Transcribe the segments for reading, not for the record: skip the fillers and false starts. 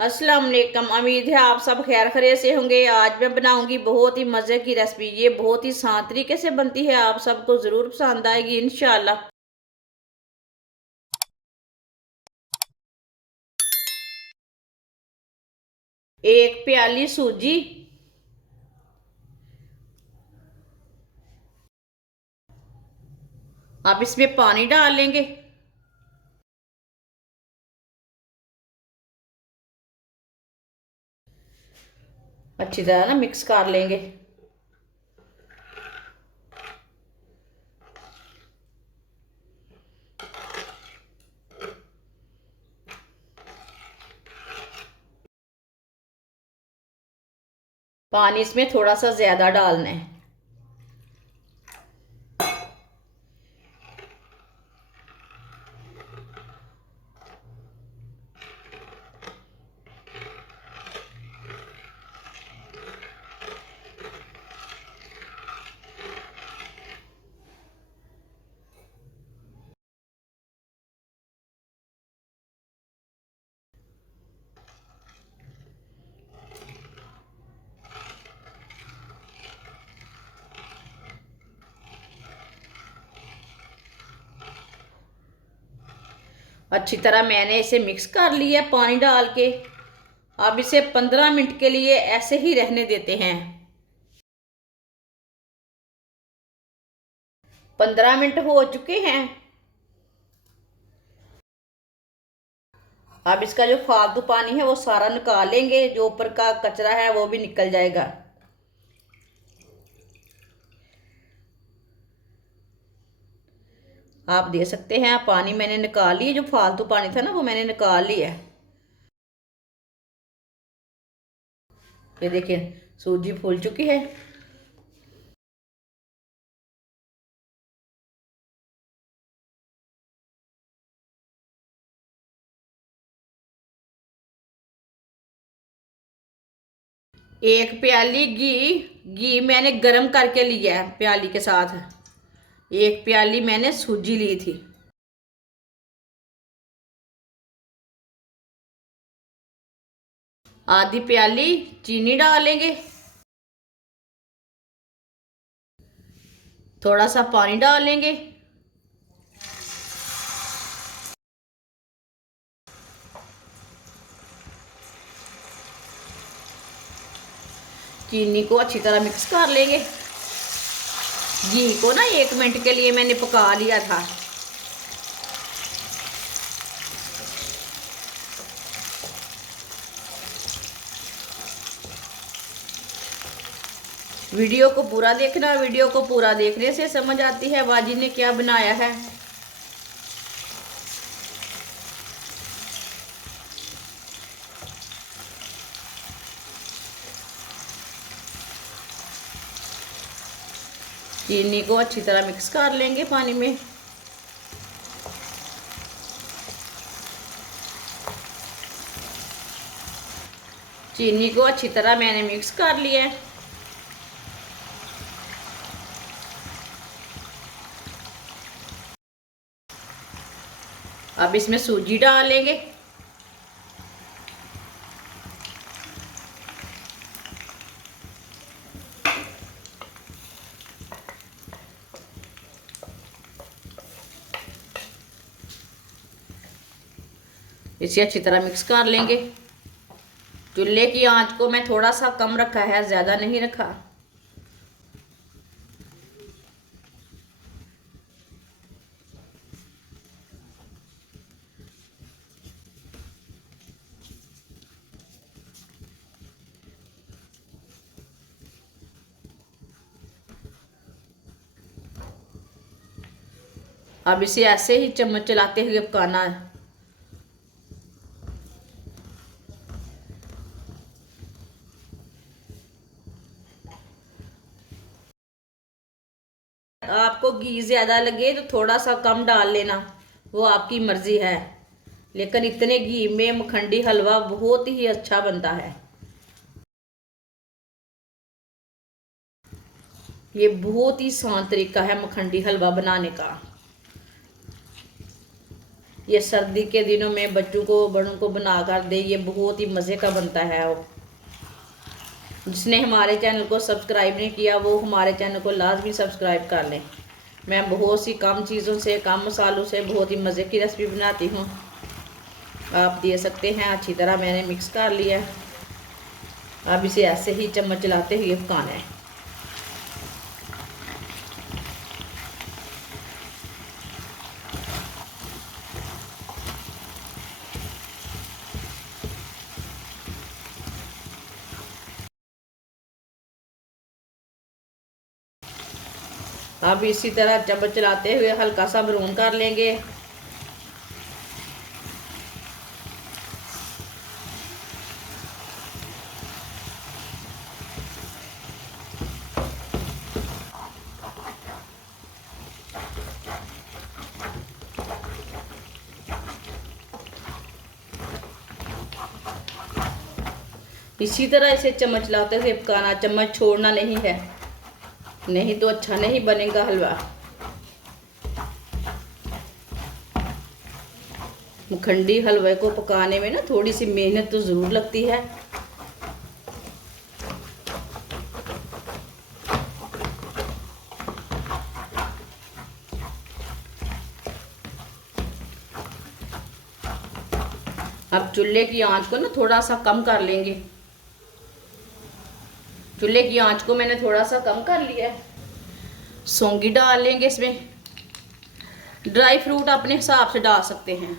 अस्सलाम वालेकुम। उम्मीद है आप सब खैर खैरियत से होंगे। आज मैं बनाऊंगी बहुत ही मज़े की रेसिपी। ये बहुत ही आसान तरीके से बनती है, आप सबको ज़रूर पसंद आएगी इंशाल्लाह। एक प्याली सूजी, आप इसमें पानी डाल लेंगे। अच्छी तरह ना मिक्स कर लेंगे। पानी इसमें थोड़ा सा ज़्यादा डालना है। अच्छी तरह मैंने इसे मिक्स कर लिया पानी डाल के। अब इसे 15 मिनट के लिए ऐसे ही रहने देते हैं। 15 मिनट हो चुके हैं। अब इसका जो फालतू पानी है वो सारा निकाल लेंगे, जो ऊपर का कचरा है वो भी निकल जाएगा। आप दे सकते हैं। पानी मैंने निकाल लिया, जो फालतू पानी था ना वो मैंने निकाल लिया। ये देखिए सूजी फूल चुकी है। एक प्याली घी, घी मैंने गरम करके लिया है प्याली के साथ। एक प्याली मैंने सूजी ली थी। आधी प्याली चीनी डालेंगे। थोड़ा सा पानी डालेंगे। चीनी को अच्छी तरह मिक्स कर लेंगे। घी को ना 1 मिनट के लिए मैंने पका लिया था। वीडियो को पूरा देखना, वीडियो को पूरा देखने से समझ आती है बाजी ने क्या बनाया है। चीनी को अच्छी तरह मिक्स कर लेंगे पानी में। चीनी को अच्छी तरह मैंने मिक्स कर लिया है। अब इसमें सूजी डालेंगे। इसे अच्छी तरह मिक्स कर लेंगे। चूल्हे की आंच को मैं थोड़ा सा कम रखा है, ज़्यादा नहीं रखा। अब इसे ऐसे ही चम्मच चलाते हुए पकाना है। आपको घी ज़्यादा लगे तो थोड़ा सा कम डाल लेना, वो आपकी मर्ज़ी है। लेकिन इतने घी में मखंडी हलवा बहुत ही अच्छा बनता है। ये बहुत ही आसान तरीका है मखंडी हलवा बनाने का। ये सर्दी के दिनों में बच्चों को बड़ों को बना कर दे, ये बहुत ही मज़े का बनता है। वो जिसने हमारे चैनल को सब्सक्राइब नहीं किया वो हमारे चैनल को लाजमी सब्सक्राइब कर लें। मैं बहुत सी कम चीज़ों से, कम मसालों से बहुत ही मज़े की रेसिपी बनाती हूँ। आप दे सकते हैं। अच्छी तरह मैंने मिक्स कर लिया। अब इसे ऐसे ही चम्मच चलाते हुए पकाना है। अब इसी तरह चम्मच चलाते हुए हल्का सा ब्राउन कर लेंगे। इसी तरह इसे चम्मच चलाते हुए पकाना, चम्मच छोड़ना नहीं है, नहीं तो अच्छा नहीं बनेगा हलवा। मखंडी हलवे को पकाने में ना थोड़ी सी मेहनत तो ज़रूर लगती है। अब चूल्हे की आंच को ना थोड़ा सा कम कर लेंगे। चूल्हे की आंच को मैंने थोड़ा सा कम कर लिया है। सौंगी डाल लेंगे इसमें। ड्राई फ्रूट अपने हिसाब से डाल सकते हैं।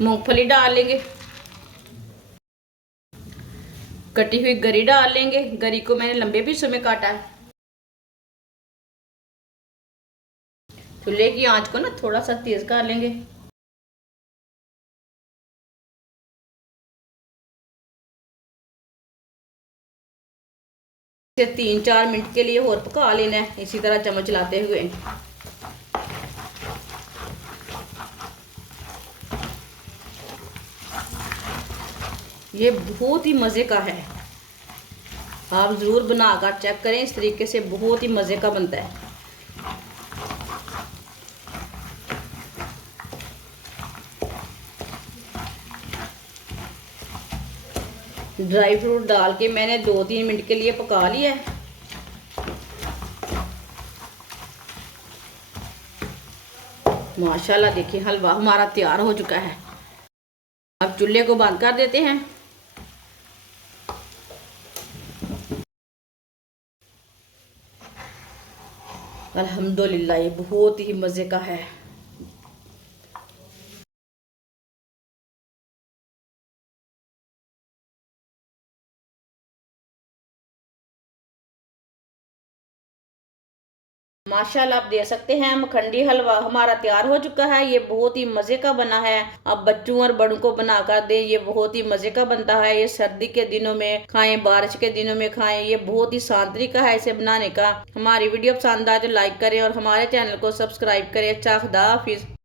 मूंगफली डाल लेंगे। कटी हुई गरी डाल लेंगे। गरी को मैंने लंबे पीसों में काटा है। चूल्हे की आंच को ना थोड़ा सा तेज कर लेंगे। इसे 3-4 मिनट के लिए और पका लेना है, इसी तरह चम्मच चलाते हुए। ये बहुत ही मज़े का है। आप ज़रूर बनाकर चेक करें। इस तरीके से बहुत ही मज़े का बनता है। ड्राई फ्रूट डाल के मैंने 2-3 मिनट के लिए पका लिया है। माशाल्लाह देखिए हलवा हमारा तैयार हो चुका है। अब चूल्हे को बंद कर देते हैं। अल्हम्दुलिल्लाह ये बहुत ही मज़े का है। माशाल्लाह आप दे सकते हैं। मखंडी हलवा हमारा तैयार हो चुका है। ये बहुत ही मज़े का बना है। आप बच्चों और बड़ों को बनाकर दें, ये बहुत ही मज़े का बनता है। ये सर्दी के दिनों में खाएं, बारिश के दिनों में खाएं। ये बहुत ही आसान तरीका है इसे बनाने का। हमारी वीडियो पसंद आए तो लाइक करें और हमारे चैनल को सब्सक्राइब करें। अच्छा, खुदा हाफिज़।